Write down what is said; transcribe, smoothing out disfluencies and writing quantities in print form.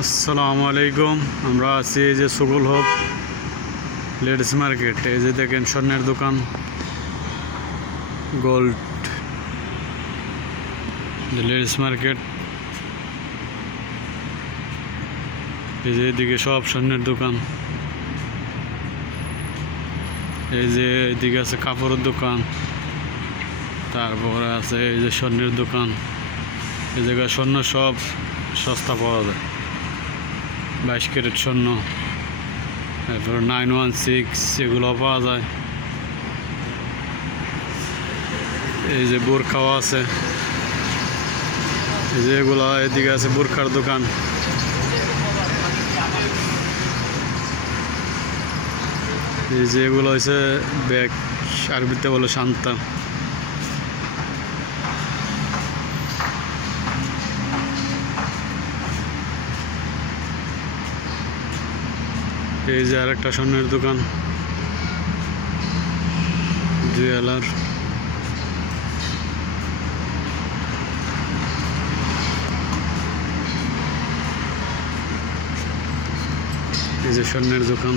আসসালামু আলাইকুম। আমরা আছি এই যে সুগুল হোপ লেডিস মার্কেট। এই যে দেখেন স্বর্ণের দোকান, গোল্ড লেডিস মার্কেট। এই যে এদিকে সব স্বর্ণের দোকান। এই যে এদিকে আছে কাপড়ের দোকান, তারপরে আছে এই যে স্বর্ণের দোকান। এই জায়গায় স্বর্ণ সব সস্তা পাওয়া যায়। 22 ক্যারেট স্বর্ণ, তারপর 916 এগুলো পাওয়া যায়। এই যে বোরখাও আছে, এই যে এগুলো এদিকে আছে বোরখার দোকান। এই যে এগুলো হচ্ছে ব্যাগ, আরবিতে বলে শান্তা। এই যে আরেকটা স্বর্ণের দোকান, জুয়েলার। এই যে স্বর্ণের দোকান।